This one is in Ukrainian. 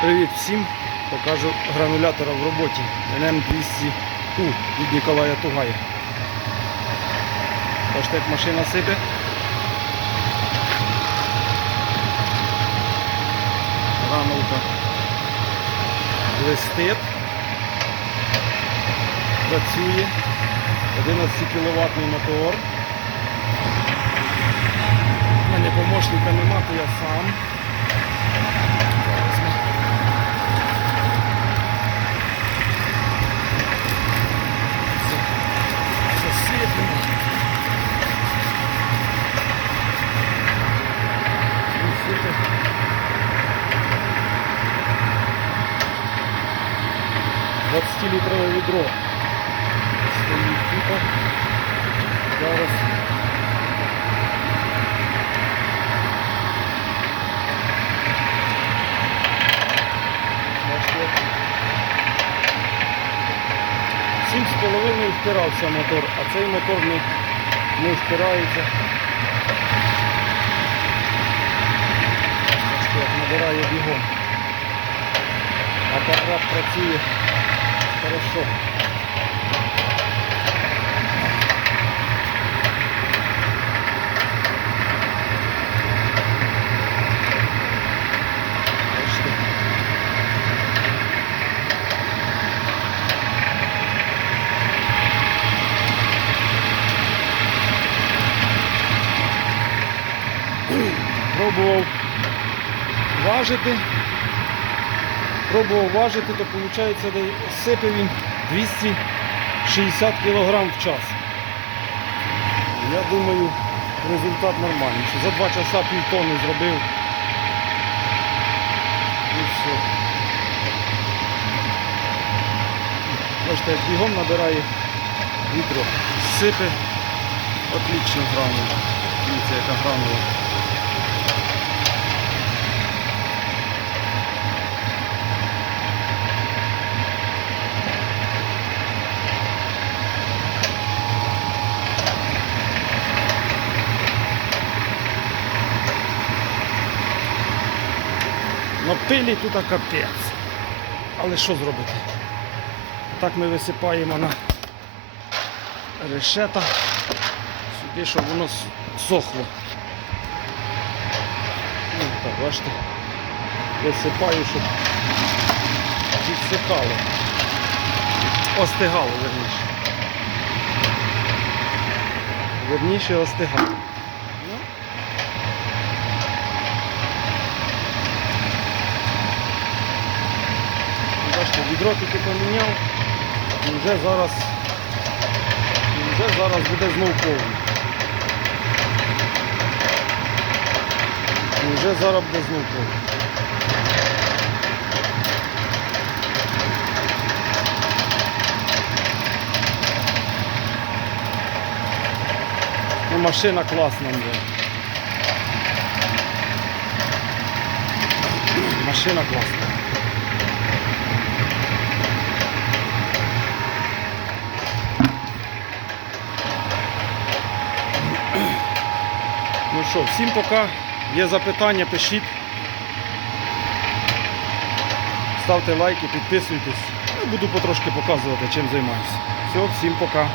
Привіт всім! Покажу гранулятора в роботі НМ200У від Ніколая Тугая. Бачите, як машина сипе. Гранулка блистить. Працює. 11 кВт мотор. У мене помощника нема, то я сам. 20-литровое ведро Стоїть тут. Зараз. Сім з половиною втирався мотор, а цей мотор не, не втирається. Набирає бігом. Апарат працює хорошо. Пробував важити. Пробував важити, то виходить, сипе він 260 кг в час. Я думаю, результат нормальний. За 2 часа півтони зробив. І все. Бачите, як бігом набирає вітру. Сипе. Отлично гранула. Дивіться, яка гранула. Но тут капець. Але що зробити? Так ми висипаємо на решета сюди, щоб воно сохло. Ну, так, бачите, висипаю, щоб підсихало. Остигало, верніше. Верніше остигало. Відро тільки поміняв і вже зараз, і вже зараз буде знов повний. І вже зараз буде знов повний. Ну, машина класна буде. Машина класна. Ну що, всім пока. Є запитання, пишіть. Ставте лайки, підписуйтесь. Я буду потрошки показувати, чим займаюся. Все, всім пока.